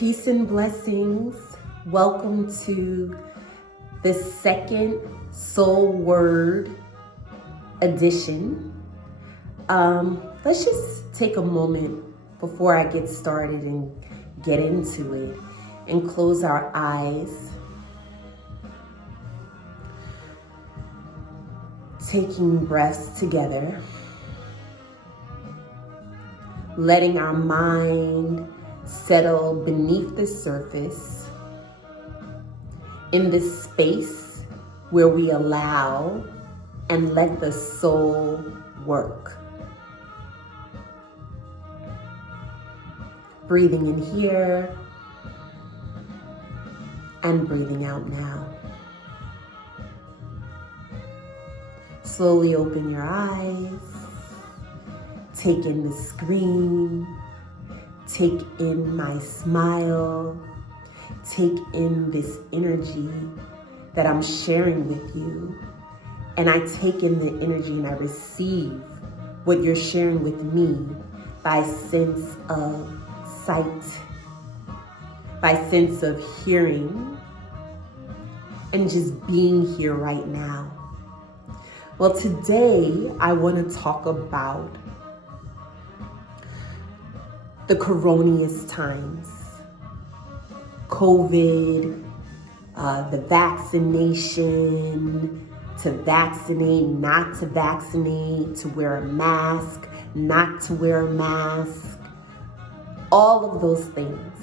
Peace and blessings. Welcome to the second Soul Word edition. Let's just take a moment before I get started and get into it and close our eyes. Taking breaths together. Letting our mind settle beneath the surface in this space where we allow and let the soul work. Breathing in here and breathing out now. Slowly open your eyes. Take in the screen. Take in my smile. Take in this energy that I'm sharing with you. And I take in the energy and I receive what you're sharing with me by sense of sight, by sense of hearing, and just being here right now. Well, today I want to talk about the coronious times, COVID, the vaccination, to vaccinate, not to vaccinate, to wear a mask, not to wear a mask, all of those things.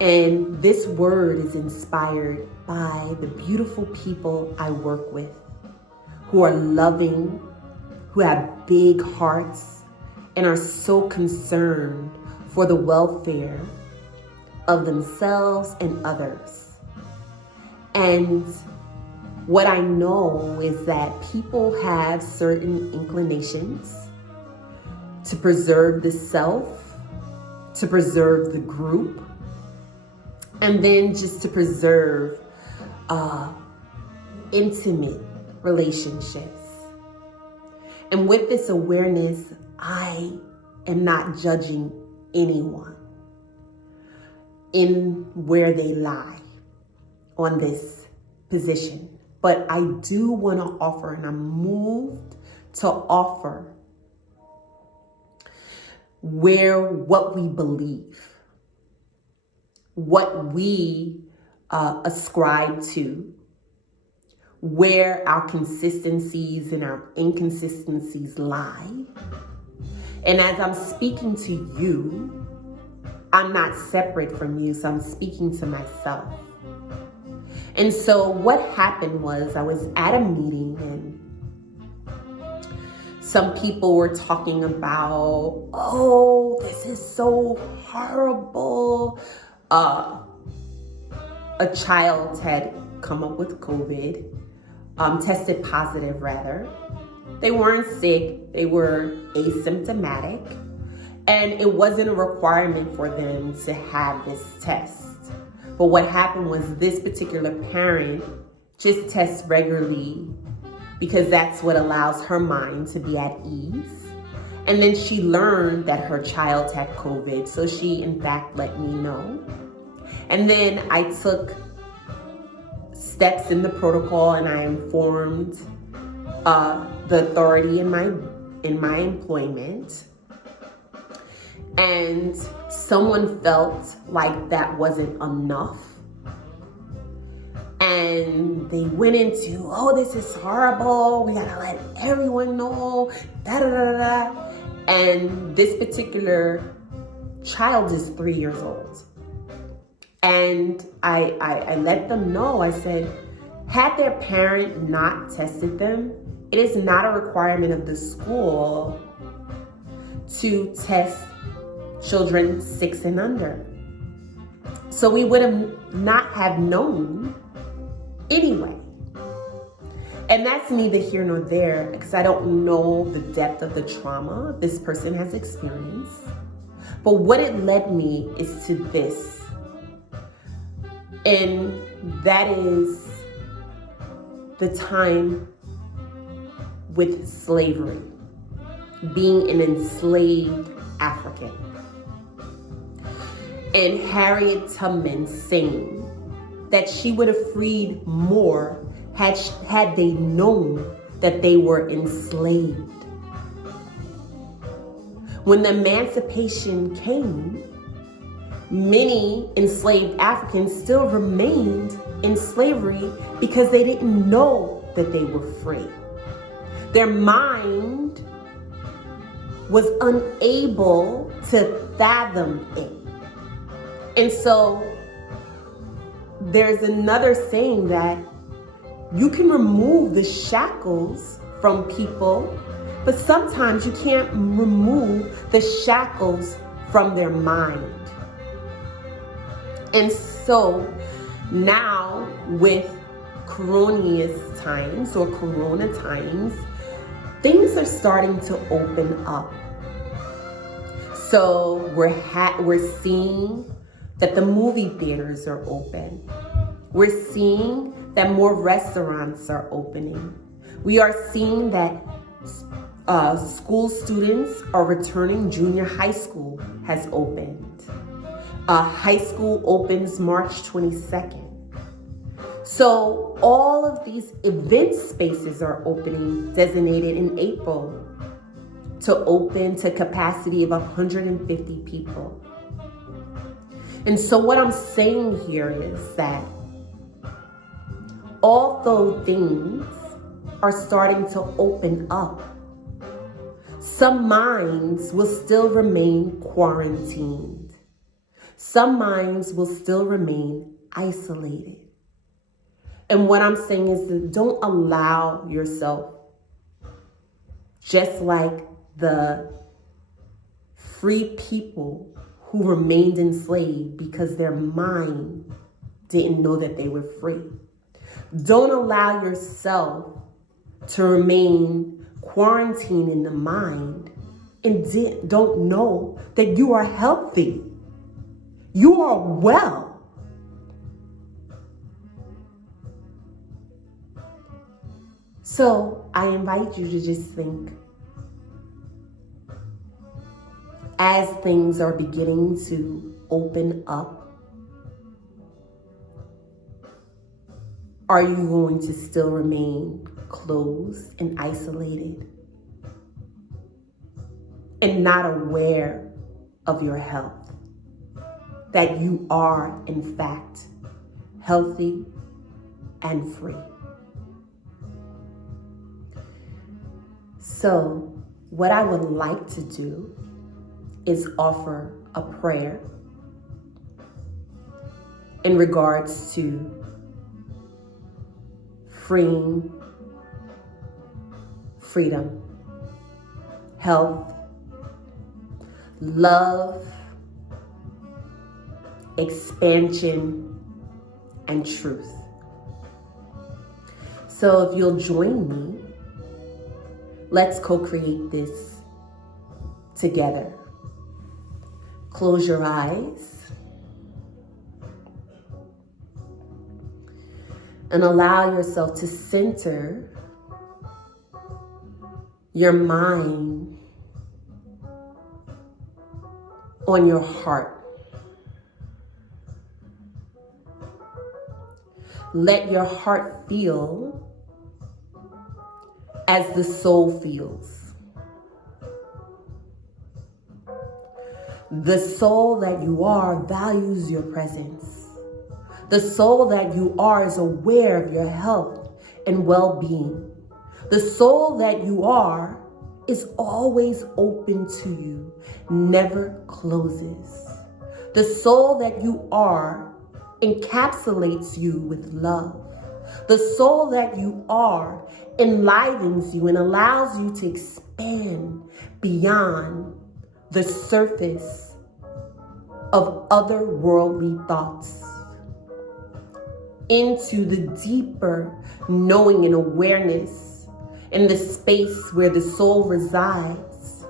And this word is inspired by the beautiful people I work with, who are loving, who have big hearts, and are so concerned for the welfare of themselves and others. And what I know is that people have certain inclinations to preserve the self, to preserve the group, and then just to preserve intimate relationships. And with this awareness, I am not judging anyone in where they lie on this position. But I do want to offer, and I'm moved to offer what we believe, what we ascribe to, where our consistencies and our inconsistencies lie. And as I'm speaking to you, I'm not separate from you, so I'm speaking to myself. And so what happened was I was at a meeting and some people were talking about, oh, this is so horrible. A child had come up with COVID, tested positive rather. They weren't sick, they were asymptomatic, and it wasn't a requirement for them to have this test. But what happened was this particular parent just tests regularly because that's what allows her mind to be at ease. And then she learned that her child had COVID, so she in fact let me know. And then I took steps in the protocol and I informed the authority in my employment, and someone felt like that wasn't enough, and they went into, oh, this is horrible, we gotta let everyone know, da da da da. And this particular child is 3 years old, and I let them know. I said, had their parent not tested them, it is not a requirement of the school to test children 6 and under. So we would have not have known anyway. And that's neither here nor there, because I don't know the depth of the trauma this person has experienced. But what it led me is to this. And that is the time with slavery, being an enslaved African. and Harriet Tubman saying that she would have freed more had they known that they were enslaved. When the emancipation came, many enslaved Africans still remained in slavery because they didn't know that they were free. Their mind was unable to fathom it. And so there's another saying that you can remove the shackles from people, but sometimes you can't remove the shackles from their mind. And so now with Corona times, things are starting to open up. So we're seeing that the movie theaters are open. We're seeing that more restaurants are opening. We are seeing that school students are returning. Junior high school has opened. High school opens March 22nd. So all of these event spaces are opening, designated in April, to open to capacity of 150 people. And so what I'm saying here is that although things are starting to open up, some minds will still remain quarantined. Some minds will still remain isolated. And what I'm saying is that don't allow yourself, just like the free people who remained enslaved because their mind didn't know that they were free. Don't allow yourself to remain quarantined in the mind and don't know that you are healthy. You are well. So I invite you to just think, as things are beginning to open up, are you going to still remain closed and isolated and not aware of your health? That you are, in fact, healthy and free. So, what I would like to do is offer a prayer in regards to freeing, freedom, health, love, expansion, and truth. So if you'll join me, let's co-create this together. Close your eyes and allow yourself to center your mind on your heart. Let your heart feel as the soul feels. The soul that you are values your presence. The soul that you are is aware of your health and well-being. The soul that you are is always open to you, never closes. The soul that you are encapsulates you with love. The soul that you are enlivens you and allows you to expand beyond the surface of otherworldly thoughts into the deeper knowing and awareness in the space where the soul resides,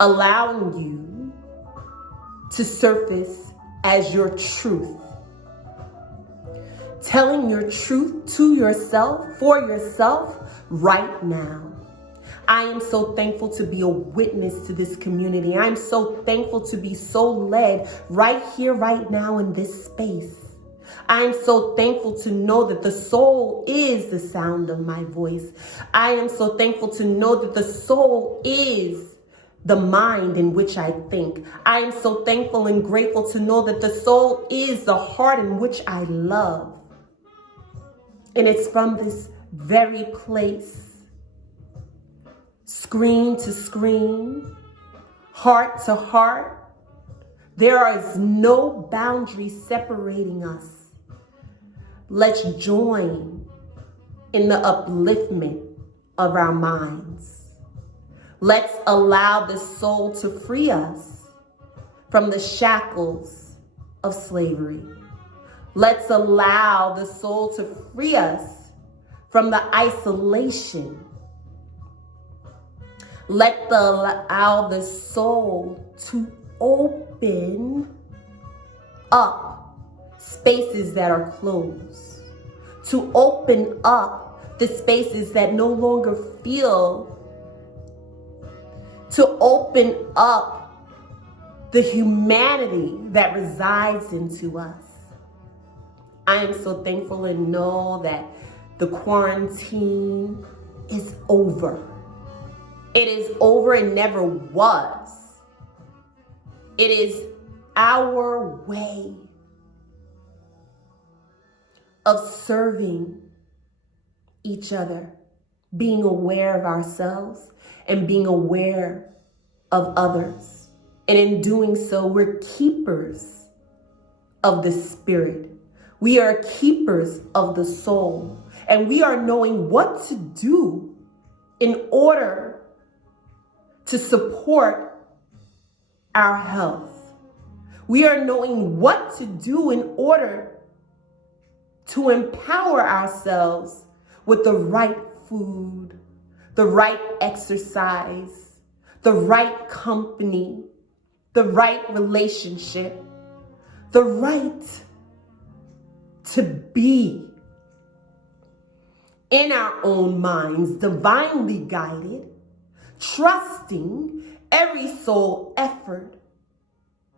allowing you to surface as your truth. Telling your truth to yourself, for yourself, right now. I am so thankful to be a witness to this community. I'm so thankful to be so led right here, right now in this space. I'm so thankful to know that the soul is the sound of my voice. I am so thankful to know that the soul is the mind in which I think. I am so thankful and grateful to know that the soul is the heart in which I love. And it's from this very place, screen to screen, heart to heart, there is no boundary separating us. Let's join in the upliftment of our minds. Let's allow the soul to free us from the shackles of slavery. Let's allow the soul to free us from the isolation. Let's allow the soul to open up spaces that are closed, to open up the spaces that no longer feel, to open up the humanity that resides into us. I am so thankful and know that the quarantine is over. It is over and never was. It is our way of serving each other, being aware of ourselves and being aware of others. And in doing so, we're keepers of the spirit. We are keepers of the soul. And we are knowing what to do in order to support our health. We are knowing what to do in order to empower ourselves with the right food, the right exercise, the right company, the right relationship, the right to be in our own minds, divinely guided, trusting every soul effort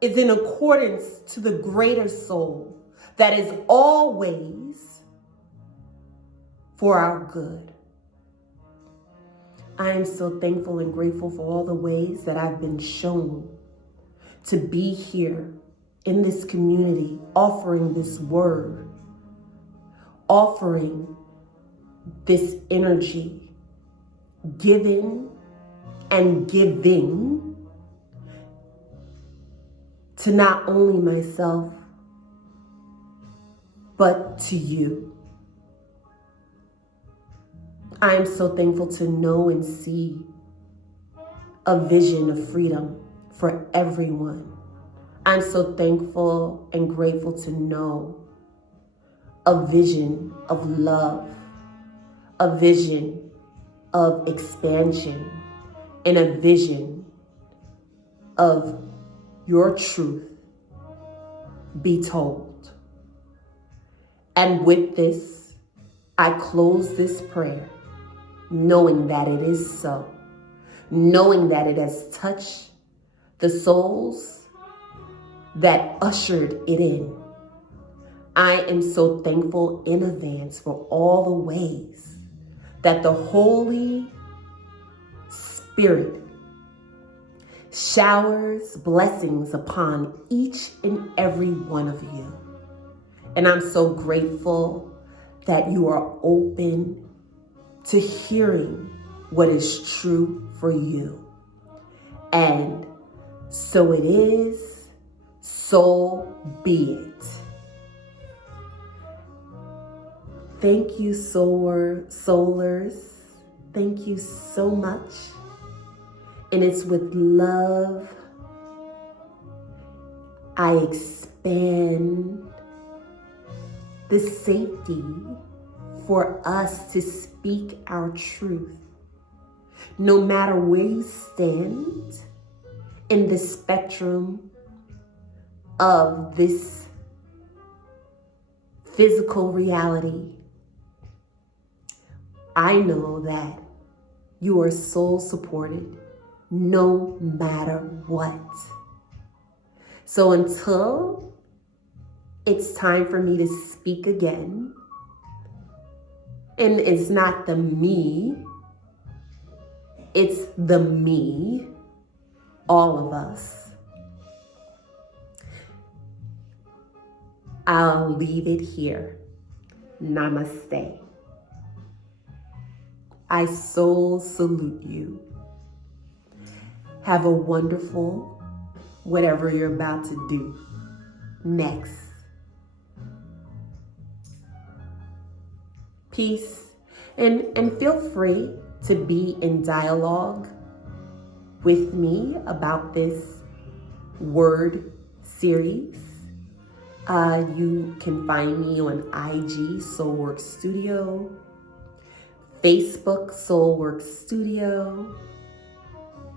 is in accordance to the greater soul that is always for our good. I am so thankful and grateful for all the ways that I've been shown to be here in this community, offering this word, offering this energy, given and giving to not only myself, but to you. I am so thankful to know and see a vision of freedom for everyone. I'm so thankful and grateful to know a vision of love, a vision of expansion, and a vision of your truth be told. And with this, I close this prayer, knowing that it is so, knowing that it has touched the souls that ushered it in. I am so thankful in advance for all the ways that the Holy Spirit showers blessings upon each and every one of you. And I'm so grateful that you are open to hearing what is true for you. And so it is, so be it. Thank you, Soulers. Thank you so much. And it's with love I expand the safety for us to speak our truth. No matter where you stand in the spectrum of this physical reality, I know that You are soul supported no matter what. So until it's time for me to speak again, and it's not the me, it's the me, all of us, I'll leave it here. Namaste. I soul salute you. Have a wonderful, whatever you're about to do next. Peace. And feel free to be in dialogue with me about this word series. You can find me on IG, Soulwork Studio, Facebook, Soulwork Studio.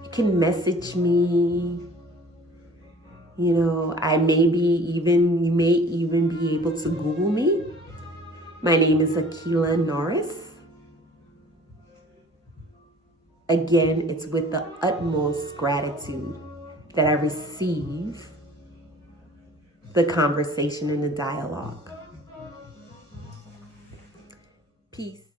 You can message me. You know, you may even be able to Google me. My name is Akila Norris. Again, it's with the utmost gratitude that I receive the conversation and the dialogue. Peace.